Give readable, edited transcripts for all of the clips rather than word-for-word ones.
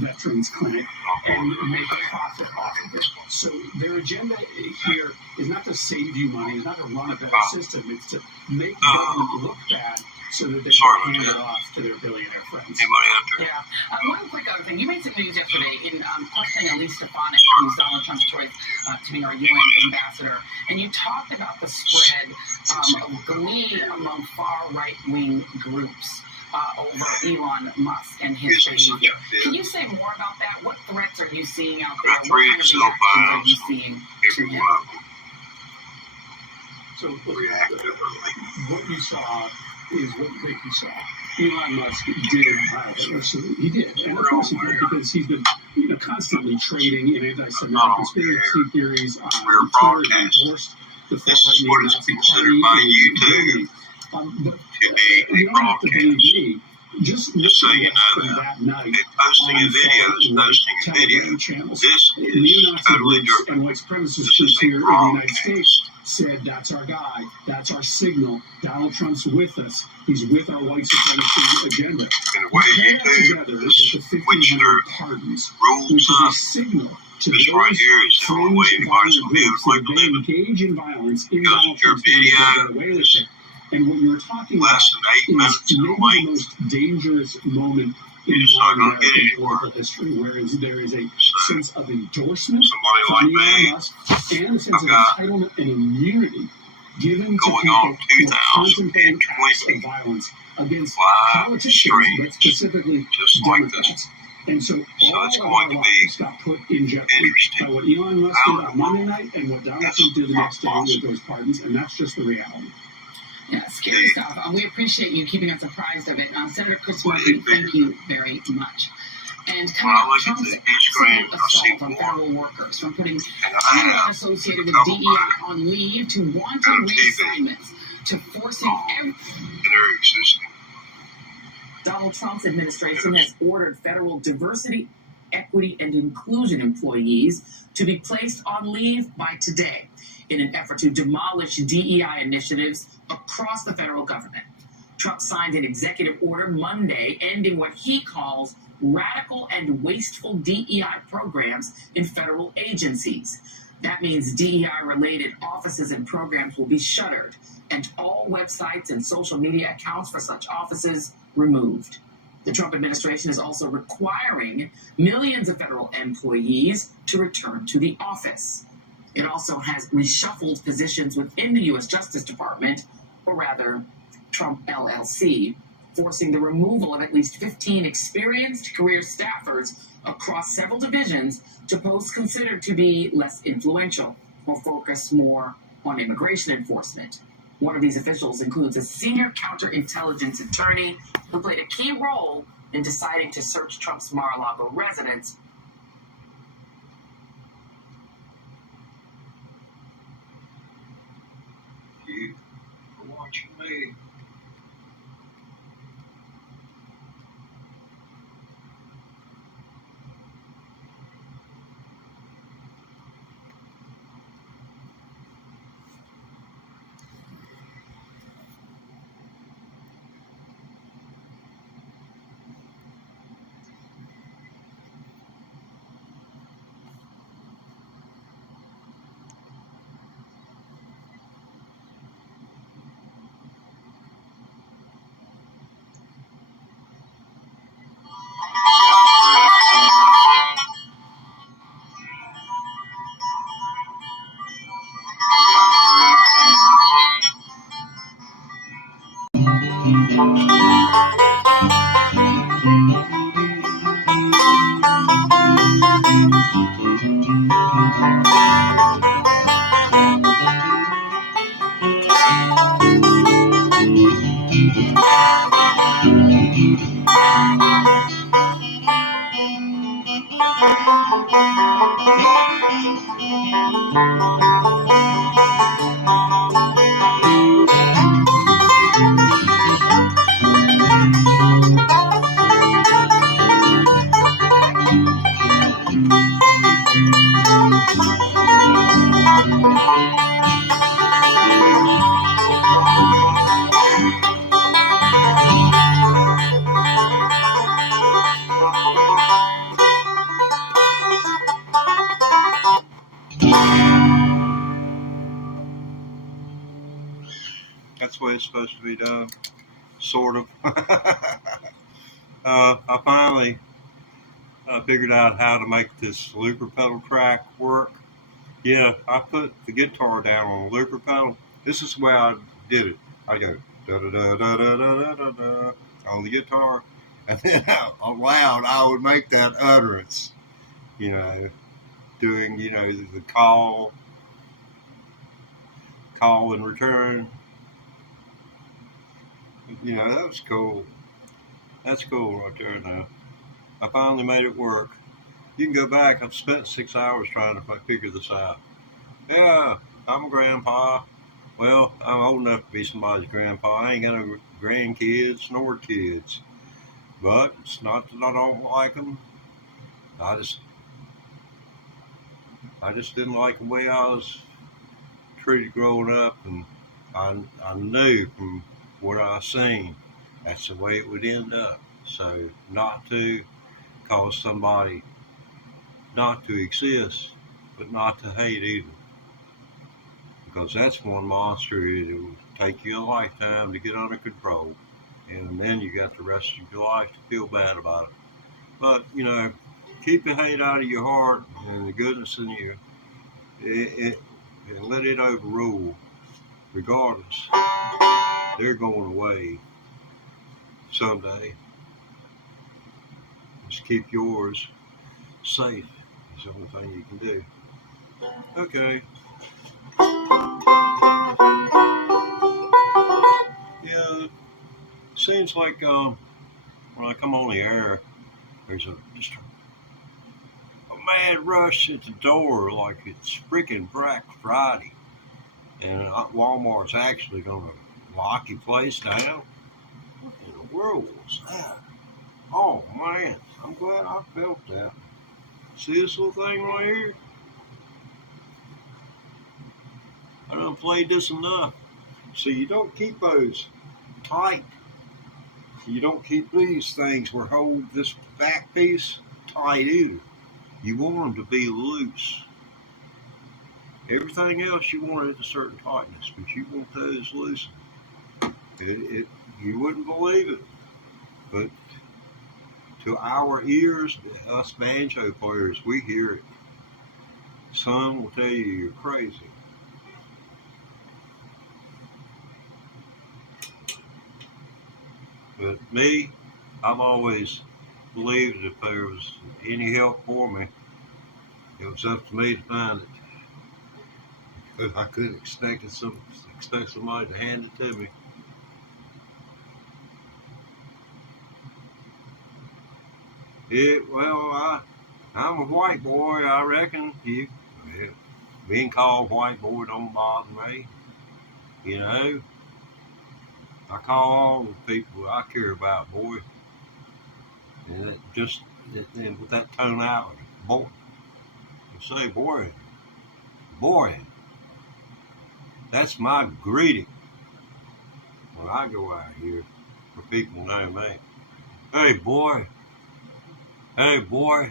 veterans clinic and make a profit off of it. So their agenda here is not to save you money, it's not to run a better system, it's to make government look bad so that they can hand it off to their billionaire friends. Yeah. One quick other thing. You made some news yesterday in questioning Elise Stefanik, who's Donald Trump's choice to be our UN ambassador, and you talked about the spread of glee among far right-wing groups over Elon Musk and his behavior. Can you say more about that? What threats are you seeing out there? What kind of reactions are you seeing to him? So what you saw is what you saw. Elon Musk did violate, so he did, and of course he did, because he's been constantly trading in anti-Semitic conspiracy theories on Twitter. He endorsed the far-right Nazi party. But you don't have to believe me. Just listen to that night posting a video. Channels. This is neo-Nazi totally groups and white supremacist groups here in the United States said, that's our guy, that's our signal. Donald Trump's with us. He's with our white supremacy agenda. In a way, you together with the 1,500 pardons, which is a signal to those right here is the only way violent anybody groups will that be they able to engage in violence in Because Donald your Trump's name to video get away with it. And what you're talking about less than 8 minutes is in maybe the length. most dangerous moment in It's not modern gonna get American anywhere. political history, whereas there is a sense of endorsement Somebody from like Elon me, Musk and a sense of got entitlement and immunity given to going people on who are contemplating acts of 2020 violence against live politicians, stream, but specifically just like this. Democrats. And so So all it's of going our to lives be got put in jeopardy interesting. by what Elon Musk How did on Monday night and what Donald Trump did the next day with those pardons, and that's just the reality. Yeah, scary stuff. We appreciate you keeping us apprised of it. Senator Chris Murphy, thank you very much. And coming up, Trump's absolute assault on federal workers, from putting anyone associated with DEI on leave to wanton reassignments to forcing Donald Trump's administration has ordered federal diversity, equity, and inclusion employees to be placed on leave by today in an effort to demolish DEI initiatives across the federal government. Trump signed an executive order Monday ending what he calls radical and wasteful DEI programs in federal agencies. That means DEI-related offices and programs will be shuttered, and all websites and social media accounts for such offices removed. The Trump administration is also requiring millions of federal employees to return to the office. It also has reshuffled positions within the U.S. Justice Department, or rather, Trump LLC, forcing the removal of at least 15 experienced career staffers across several divisions to posts considered to be less influential or focus more on immigration enforcement. One of these officials includes a senior counterintelligence attorney who played a key role in deciding to search Trump's Mar-a-Lago residence. You for watching me. That's the way it's supposed to be done, sort of. I finally figured out how to make this looper pedal track work. Yeah, I put the guitar down on the looper pedal. This is the way I did it. I go da da da da da da da da on the guitar, and then aloud I would make that utterance. Doing the call and return. That was cool. That's cool right there now. I finally made it work. You can go back. I've spent 6 hours trying to figure this out. Yeah, I'm a grandpa. Well, I'm old enough to be somebody's grandpa. I ain't got no grandkids nor kids. But it's not that I don't like them. I just didn't like the way I was treated growing up, and I knew from what I seen that's the way it would end up. So not to cause somebody not to exist, but not to hate either. Because that's one monster. It will take you a lifetime to get under control. And then you got the rest of your life to feel bad about it. But, keep the hate out of your heart and the goodness in you. And let it overrule. Regardless, they're going away someday. Just keep yours safe. It's the only thing you can do. Okay. Yeah, seems like when I come on the air, there's just a mad rush at the door like it's freaking Black Friday. And Walmart's actually going to lock your place down. What in the world was that? Oh, man, I'm glad I felt that. See this little thing right here? I done played this enough. So you don't keep those tight. You don't keep these things where hold this back piece tight either. You want them to be loose. Everything else you want at a certain tightness, but you want those loose. You wouldn't believe it, but to our ears, us banjo players, we hear it. Some will tell you you're crazy. But me, I've always believed that if there was any help for me, it was up to me to find it. Because I couldn't expect somebody to hand it to me. I'm a white boy, I reckon. Being called white boy don't bother me. I call all the people I care about, boy. And and with that tonality, boy. You say, boy. That's my greeting when I go out here for people to know me. Hey, boy. Hey, boy.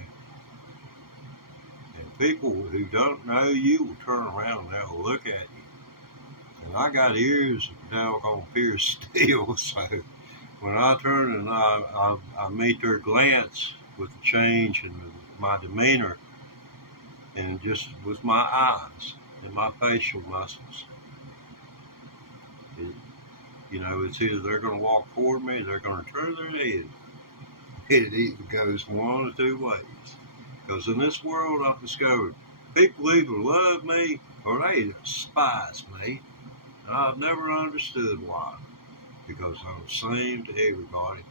And people who don't know you will turn around and they'll look at you. And I got ears that now gonna pierce steel, so when I turn and I meet their glance with the change in my demeanor and just with my eyes and my facial muscles, it's either they're going to walk toward me or they're going to turn their head. It either goes one or two ways. Because in this world, I've discovered people either love me or they despise me. And I've never understood why. Because I'm the same to everybody.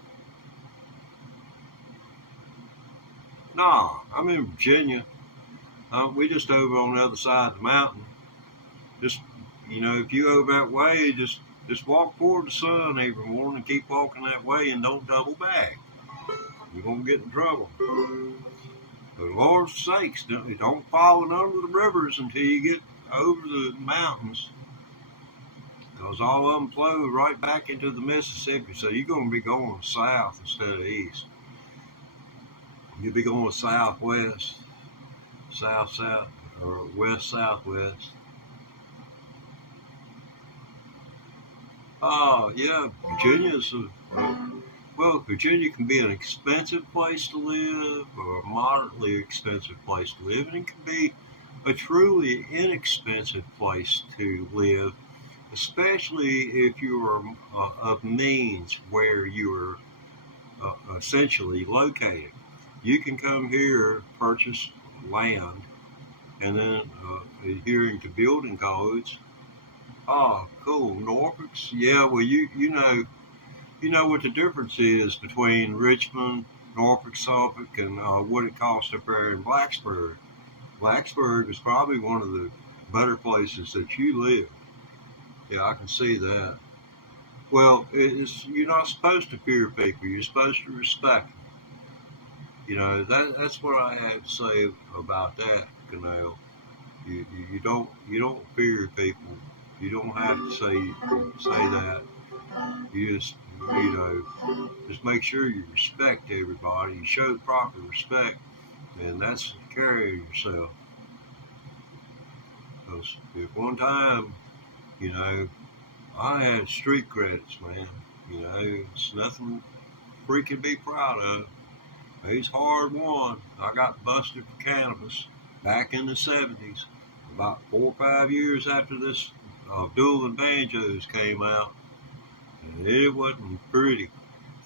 Nah, I'm in Virginia. We just over on the other side of the mountain. Just, if you over that way, just walk toward the sun every morning and keep walking that way and don't double back. You're going to get in trouble. For the Lord's sakes, don't follow none of the rivers until you get over the mountains. Because all of them flow right back into the Mississippi. So you're going to be going south instead of east. You'll be going southwest, south, or west southwest. Yeah, Virginia can be an expensive place to live or a moderately expensive place to live, and it can be a truly inexpensive place to live, especially if you are of means where you are essentially located. You can come here, purchase land, and then adhering to building codes. Oh, cool. Norfolk's, yeah. Well, you know what the difference is between Richmond, Norfolk, Suffolk, and what it costs up there in Blacksburg. Blacksburg is probably one of the better places that you live. Yeah, I can see that. Well, you're not supposed to fear people. You're supposed to respect them. That's what I have to say about that, Canal. You don't fear people. You don't have to say that. You just make sure you respect everybody. You show the proper respect, and that's carry yourself. Because if one time, I had street credits, man. It's nothing freaking to be proud of. It's hard won. I got busted for cannabis back in the 70s, about 4 or 5 years after this Dueling Banjos came out. And it wasn't pretty.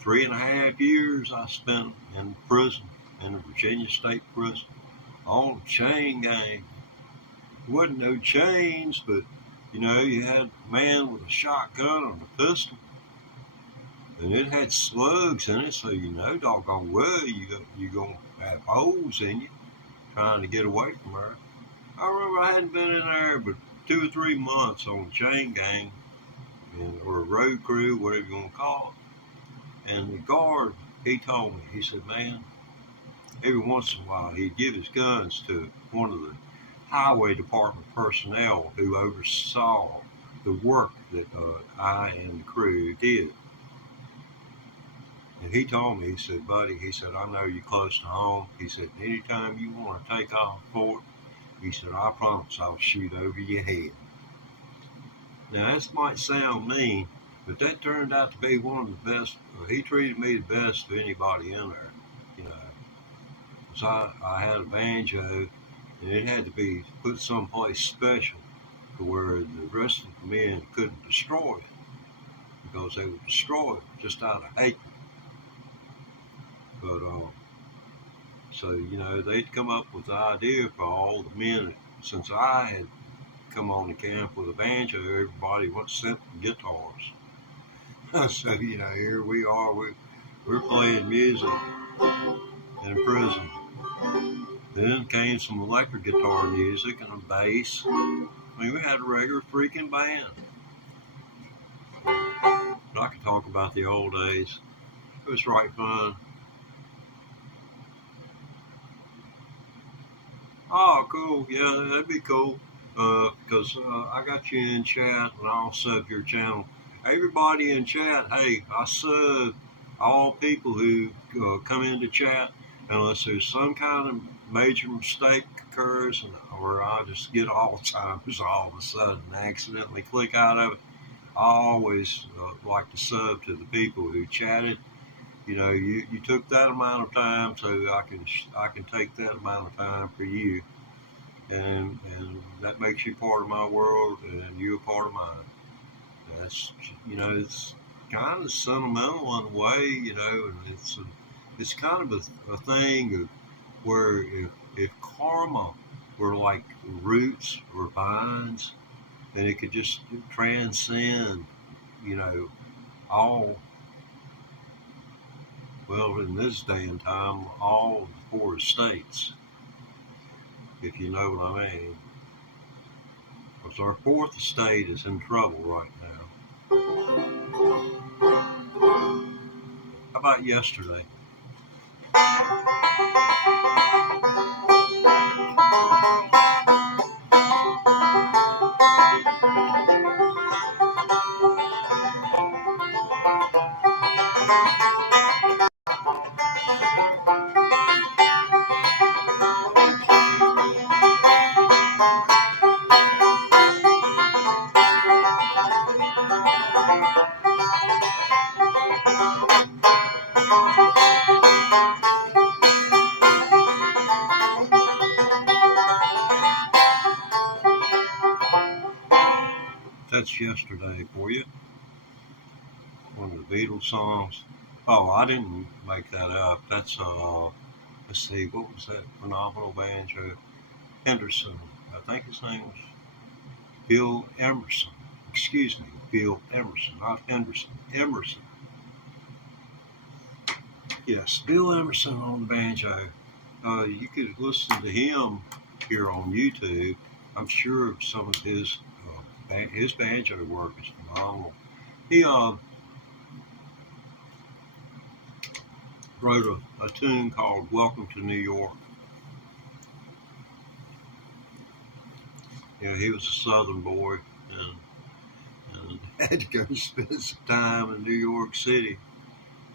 3.5 years I spent in prison, in the Virginia State Prison, on chain gang. There wasn't no chains, but you had a man with a shotgun and a pistol, and it had slugs in it, so doggone well you're gonna have holes in you trying to get away from her. I remember I hadn't been in there but 2 or 3 months on chain gang, or a road crew, whatever you want to call it. And the guard, he told me, he said, man, every once in a while he'd give his guns to one of the highway department personnel who oversaw the work that I and the crew did. And he told me, he said, buddy, he said, I know you're close to home. He said, anytime you want to take off for it, he said, I promise I'll shoot over your head. Now, this might sound mean, but that turned out to be one of the best. He treated me the best of anybody in there, because I had a banjo, and it had to be put someplace special to where the rest of the men couldn't destroy it, because they would destroy it just out of hate. But, so, they'd come up with the idea for all the men, since I had come on the camp with a banjo, everybody sent guitars. So, here we are, we're playing music in prison. Then came some electric guitar music and a bass. I mean, we had a regular freaking band. But I could talk about the old days. It was right fun. Oh, cool. Yeah, that'd be cool. Because I got you in chat, and I'll sub your channel. Everybody in chat, hey, I sub all people who come into chat, unless there's some kind of major mistake occurs, or I just get Alzheimer's all of a sudden and accidentally click out of it. I always like to sub to the people who chatted. You took that amount of time, so I can take that amount of time for you, and that makes you part of my world, and you're a part of mine. That's it's kind of sentimental in a way, and it's kind of a thing of where if karma were like roots or vines, then it could just transcend, all. Well, in this day and time, all the 4 states, if you know what I mean. Because our 4th estate is in trouble right now. How about yesterday? That's Yesterday for you. One of the Beatles songs. Oh, I didn't make that up. That's, let's see, what was that phenomenal banjo? Henderson. I think his name was Bill Emerson. Excuse me, Bill Emerson, not Henderson. Emerson. Yes, Bill Emerson on the banjo. You could listen to him here on YouTube. I'm sure some of his banjo work is phenomenal. He wrote a tune called "Welcome to New York." Yeah, he was a Southern boy and had to go spend some time in New York City.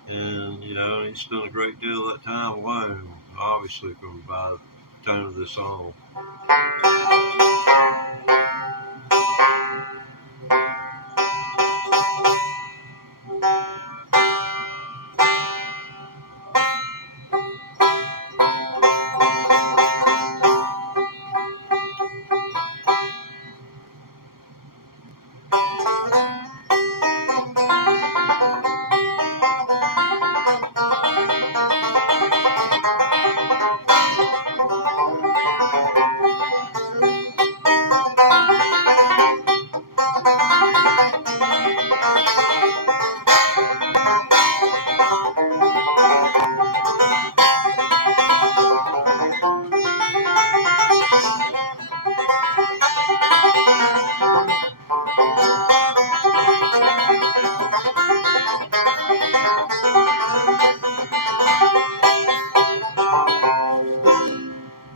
And, you know, he spent a great deal of that time alone, obviously, from by the tone of this song.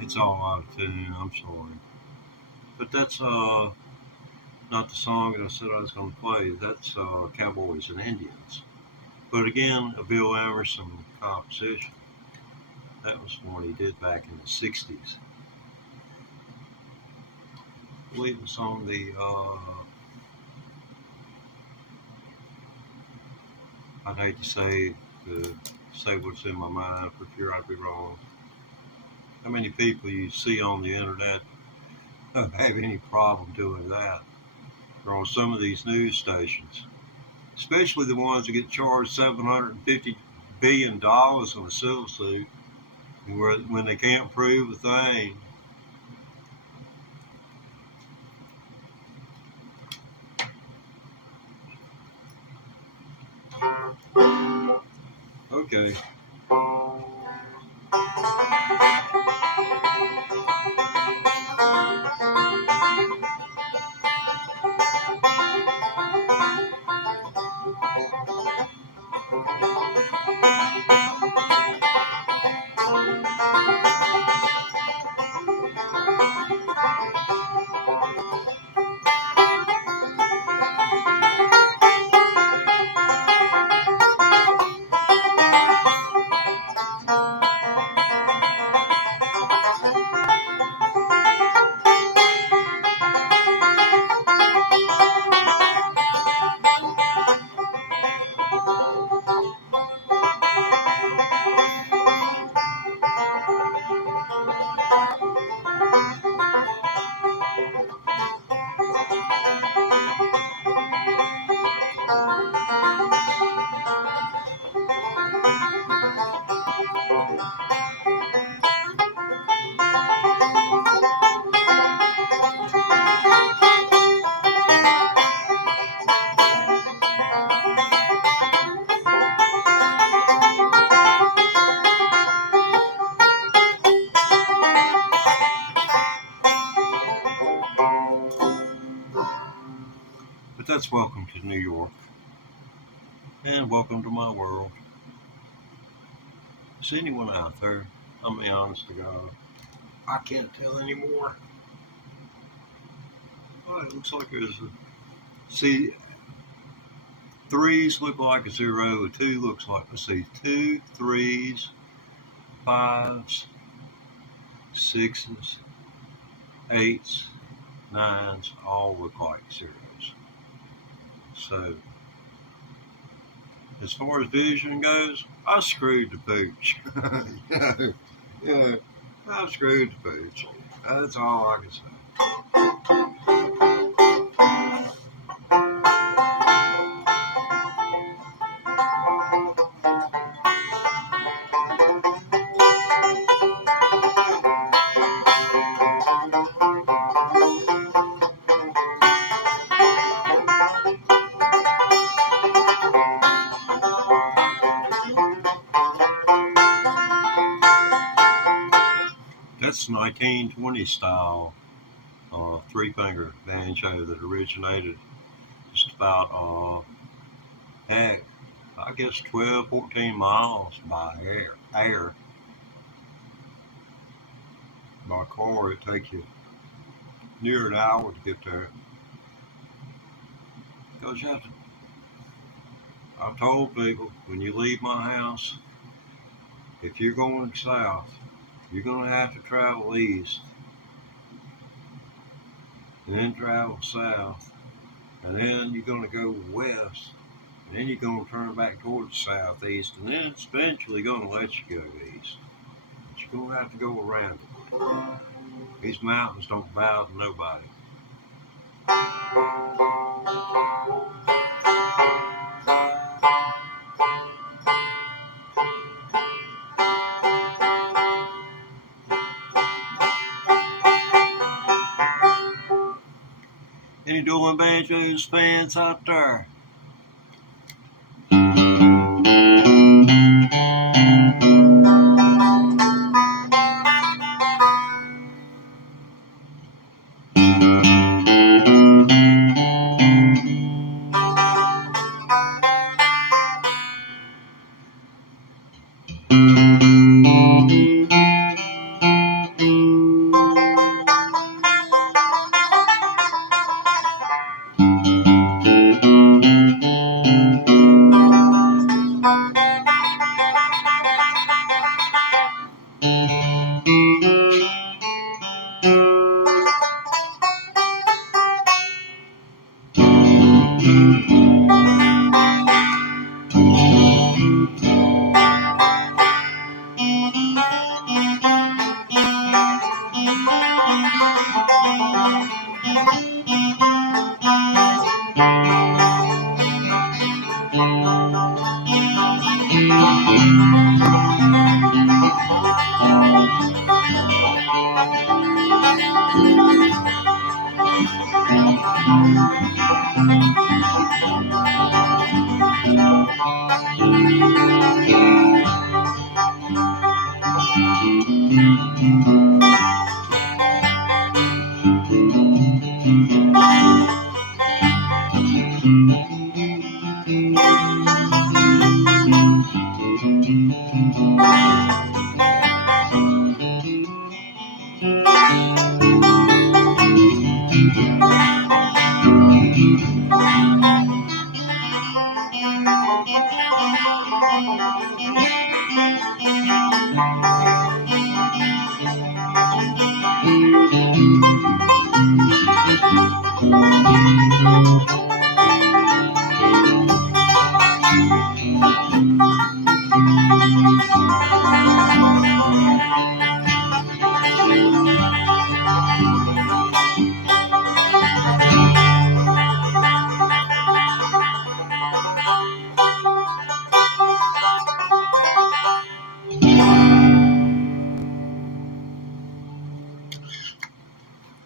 It's all out of tune, I'm sorry. But that's not the song that I said I was going to play. That's Cowboys and Indians. But again, a Bill Emerson composition. That was one he did back in the 60s. I believe it was on the, I'd hate to say what's in my mind for fear I'd be wrong. How many people you see on the internet don't have any problem doing that? Or on some of these news stations, especially the ones that get charged $750 billion on a civil suit when they can't prove a thing. Okay. But that's welcome to New York. And welcome to my world. Is anyone out there? I'm being honest to God. I can't tell anymore. Oh, it looks like there's a... See, threes look like a zero. A two looks like... Let's see. 2, 3s, 5s, 6s, 8s, 9s, all look like zeros. So, as far as vision goes, I screwed the pooch. yeah, I screwed the pooch. That's all I can say. That's 1920 style 3-finger banjo that originated just about, heck, I guess 12, 14 miles by air. By car, it'd take you near an hour to get there. Because you have to, I've told people, when you leave my house, if you're going south, you're going to have to travel east, and then travel south, and then you're going to go west, and then you're going to turn back towards southeast, and then it's eventually going to let you go east. But you're going to have to go around it. These mountains don't bow to nobody. Any Dueling Banjos fans out there?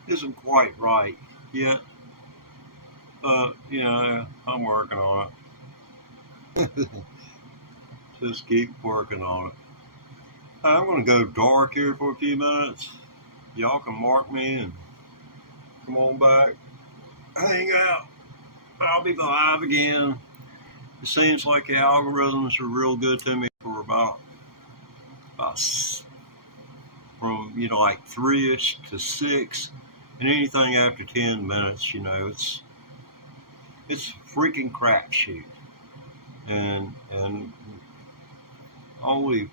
Isn't quite right yet, but you know, I'm working on it. Just keep working on it. I'm going to go dark here for a few minutes. Y'all can mark me and come on back, hang out. I'll be live again. It seems like the algorithms are real good to me for about from like 3ish to 6. And anything after 10 minutes, it's a freaking crapshoot. And only